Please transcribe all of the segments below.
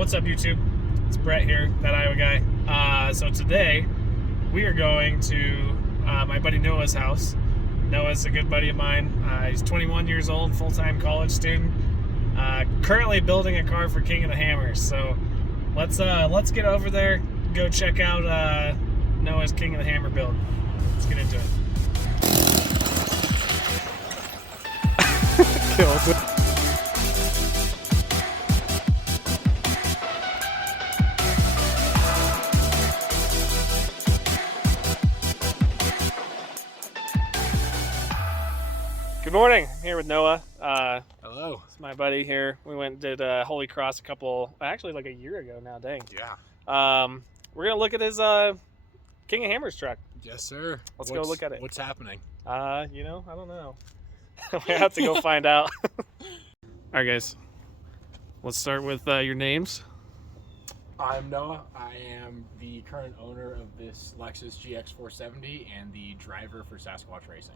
What's up, YouTube? It's Brett here, that Iowa guy. So today we are going to my buddy Noah's house. Noah's a good buddy of mine. He's 21 years old, full-time college student. Currently building a car for King of the Hammers. So let's get over there, go check out Noah's King of the Hammer build. Let's get into it. Kills it. Good morning. I'm here with Noah. Hello. It's my buddy here. We went and did Holy Cross actually like a year ago now, dang. Yeah. We're going to look at his King of Hammers truck. Yes, sir. Let's go look at it. What's happening? I don't know. We have to go find out. All right, guys. Let's start with your names. I'm Noah. I am the current owner of this Lexus GX470 and the driver for Sasquatch Racing.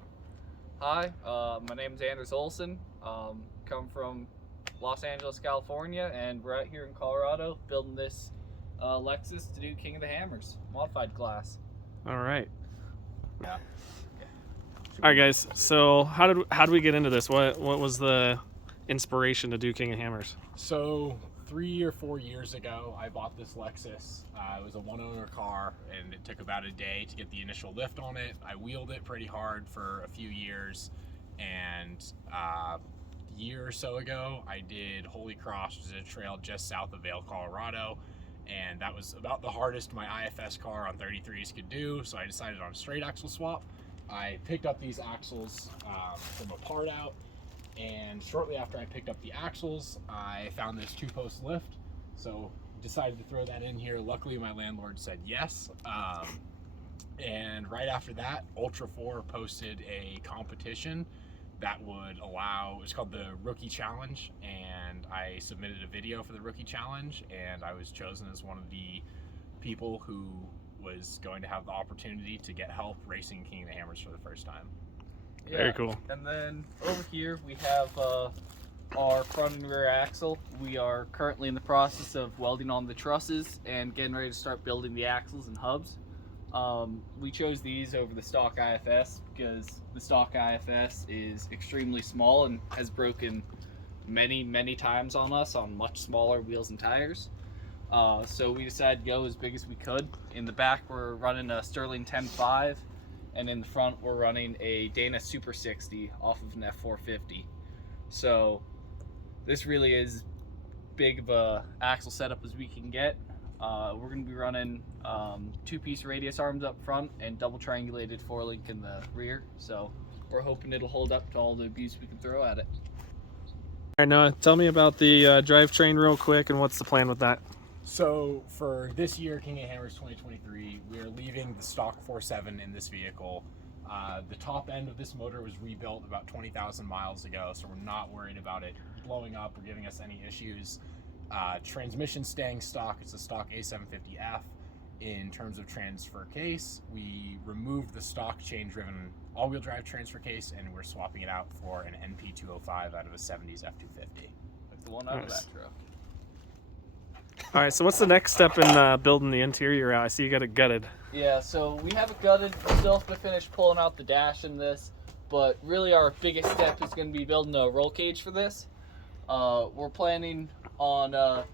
Hi, my name is Anders Olson. Come from Los Angeles, California, and we're out here in Colorado building this Lexus to do King of the Hammers modified class. All right. Yeah. All right, guys. So how did we get into this? What was the inspiration to do King of Hammers? So 3 or 4 years ago, I bought this Lexus. It was a one-owner car, and it took about a day to get the initial lift on it. I wheeled it pretty hard for a few years, and a year or so ago, I did Holy Cross, which is a trail just south of Vail, Colorado, and that was about the hardest my IFS car on 33s could do, so I decided on a straight axle swap. I picked up these axles from a part out, and shortly after I picked up the axles, I found this two-post lift, so decided to throw that in here. Luckily, my landlord said yes, and right after that, Ultra 4 posted a competition that would allow, it's called the Rookie Challenge, and I submitted a video for the Rookie Challenge, and I was chosen as one of the people who was going to have the opportunity to get help racing King of the Hammers for the first time. Yeah. Very cool. And then over here we have our front and rear axle. We are currently in the process of welding on the trusses and getting ready to start building the axles and hubs. We chose these over the stock IFS because the stock IFS is extremely small and has broken many times on us on much smaller wheels and tires. So we decided to go as big as we could. In the back we're running a Sterling 10.5, and in the front we're running a Dana Super 60 off of an F450. So this really is big of a axle setup as we can get. We're going to be running two-piece radius arms up front and double triangulated four-link in the rear. So we're hoping it'll hold up to all the abuse we can throw at it. All right, Noah, tell me about the drivetrain real quick, and what's the plan with that? So for this year, King of Hammers 2023, we are leaving the stock 4.7 in this vehicle. The top end of this motor was rebuilt about 20,000 miles ago, so we're not worried about it blowing up or giving us any issues. Transmission staying stock, it's a stock A750F. In terms of transfer case, we removed the stock chain-driven all-wheel drive transfer case, and we're swapping it out for an NP205 out of a 70s F250. Like the one out of that truck. All right, so what's the next step in building the interior out? I see you got it gutted. Yeah, so we have it gutted. We still have to finish pulling out the dash in this, but really our biggest step is going to be building a roll cage for this. We're planning on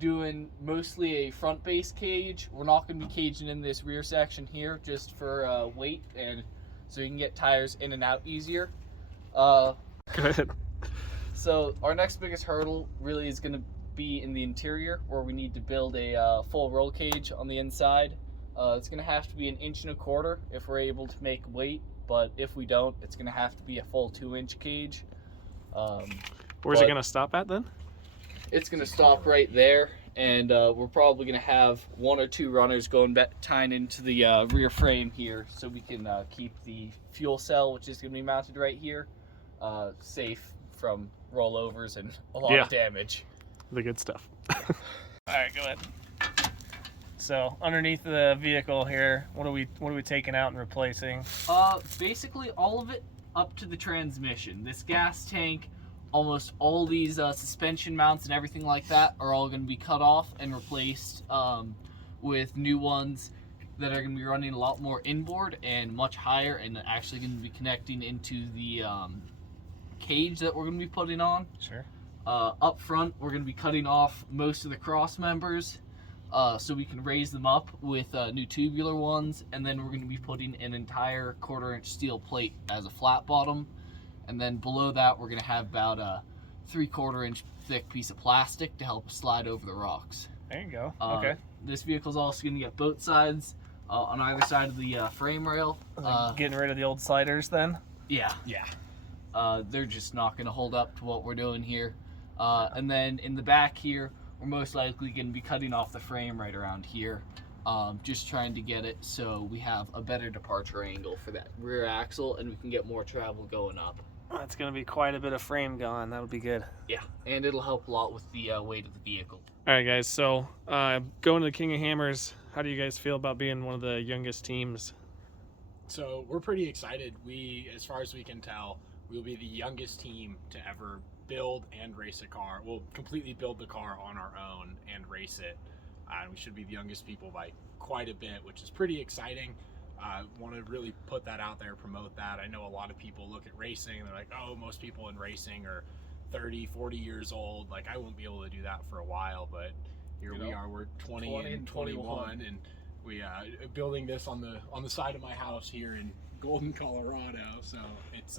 doing mostly a front base cage. We're not going to be caging in this rear section here just for weight and so you can get tires in and out easier. Good. So our next biggest hurdle really is going to be in the interior, where we need to build a full roll cage on the inside. It's going to have to be 1.25 inches if we're able to make weight, but if we don't, it's going to have to be a full 2-inch cage. Where's it going to stop at then? It's going to stop right there, and we're probably going to have 1 or 2 runners going back, tying into the rear frame here, so we can keep the fuel cell, which is going to be mounted right here, safe from rollovers and a lot of damage. The good stuff. All right, go ahead. So underneath the vehicle here, what are we taking out and replacing? Basically all of it up to the transmission. This gas tank almost all these suspension mounts and everything like that are all going to be cut off and replaced with new ones that are going to be running a lot more inboard and much higher, and actually going to be connecting into the cage that we're going to be putting on. Sure. Up front, we're going to be cutting off most of the cross members so we can raise them up with new tubular ones, and then we're going to be putting an entire 1/4 inch steel plate as a flat bottom, and then below that we're going to have about a 3/4 inch thick piece of plastic to help us slide over the rocks. There you go. Okay. This vehicle is also going to get both sides on either side of the frame rail. Getting rid of the old sliders then? Yeah. They're just not going to hold up to what we're doing here. And then in the back here, we're most likely going to be cutting off the frame right around here. Just trying to get it so we have a better departure angle for that rear axle, and we can get more travel going up. That's going to be quite a bit of frame gone. That'll be good. Yeah, and it'll help a lot with the weight of the vehicle. All right, guys. So going to the King of Hammers, how do you guys feel about being one of the youngest teams? So we're pretty excited. We, as far as we can tell, we'll be the youngest team to ever build and race a car. We'll completely build the car on our own and race it. And we should be the youngest people by quite a bit, which is pretty exciting. Want to really put that out there, promote that. I know a lot of people look at racing and they're like, oh, most people in racing are 30, 40 years old. Like, I won't be able to do that for a while, but here we are. We're 20 and 21, and we building this on the side of my house here in Golden, Colorado. So it's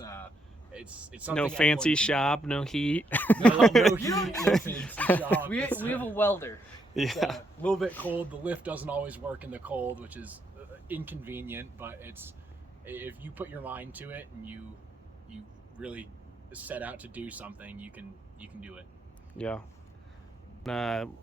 something. No fancy shop, no heat. No heat, no fancy shop. We have a welder. Yeah. It's a little bit cold. The lift doesn't always work in the cold, which is inconvenient, but it's, if you put your mind to it and you really set out to do something, you can do it. Yeah.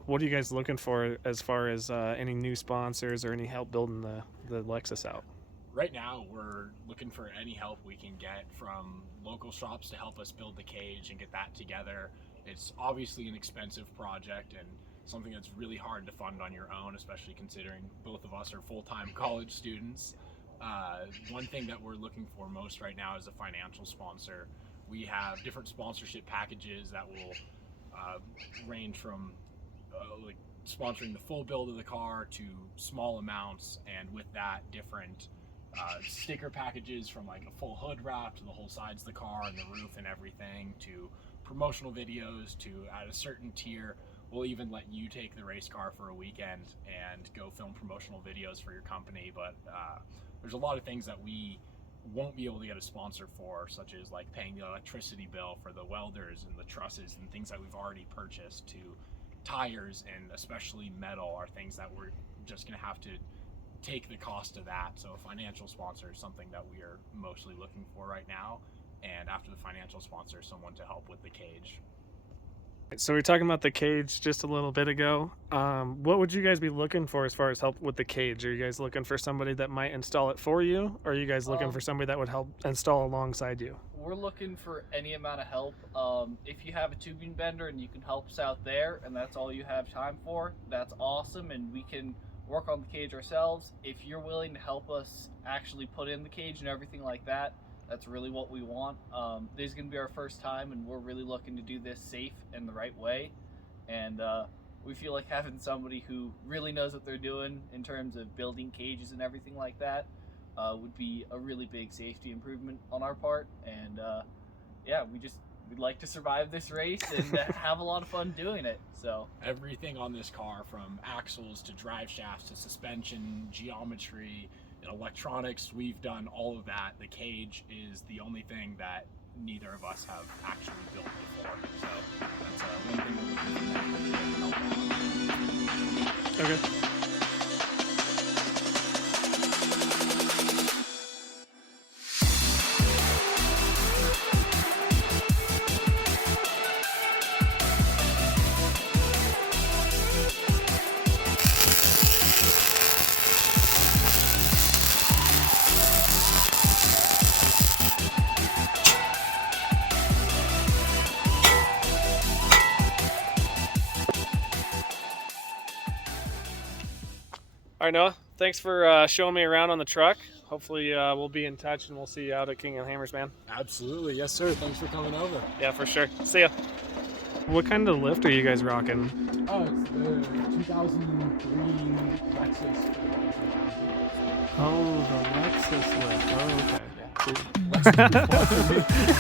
What are you guys looking for as far as any new sponsors or any help building the Lexus out? Right now, we're looking for any help we can get from local shops to help us build the cage and get that together. It's obviously an expensive project and something that's really hard to fund on your own, especially considering both of us are full-time college students. One thing that we're looking for most right now is a financial sponsor. We have different sponsorship packages that will range from like sponsoring the full build of the car to small amounts, and with that, different sticker packages from like a full hood wrap to the whole sides of the car and the roof and everything, to promotional videos, to at a certain tier we'll even let you take the race car for a weekend and go film promotional videos for your company. But there's a lot of things that we won't be able to get a sponsor for, such as like paying the electricity bill for the welders and the trusses and things that we've already purchased, to tires and especially metal are things that we're just going to have to take the cost of that. So a financial sponsor is something that we are mostly looking for right now, and after the financial sponsor, someone to help with the cage. So we were talking about the cage just a little bit ago. What would you guys be looking for as far as help with the cage? Are you guys looking for somebody that might install it for you, or are you guys looking for somebody that would help install alongside you? We're looking for any amount of help. If you have a tubing bender and you can help us out there, and that's all you have time for, that's awesome, and we can work on the cage ourselves. If you're willing to help us actually put in the cage and everything like that, that's really what we want. This is going to be our first time, and we're really looking to do this safe and the right way. And we feel like having somebody who really knows what they're doing in terms of building cages and everything like that would be a really big safety improvement on our part. And yeah, we'd like to survive this race and have a lot of fun doing it. So everything on this car, from axles to drive shafts to suspension, geometry, electronics, we've done all of that. The cage is the only thing that neither of us have actually built before. So that's one thing we're looking for. Okay. All right, Noah, thanks for showing me around on the truck. hopefully we'll be in touch and we'll see you out at King of Hammers, man. Absolutely, yes, sir. Thanks for coming over. Yeah, for sure. See ya. What kind of lift are you guys rocking? Oh, it's the 2003 Lexus. Oh, the Lexus lift. Oh, okay. Yeah.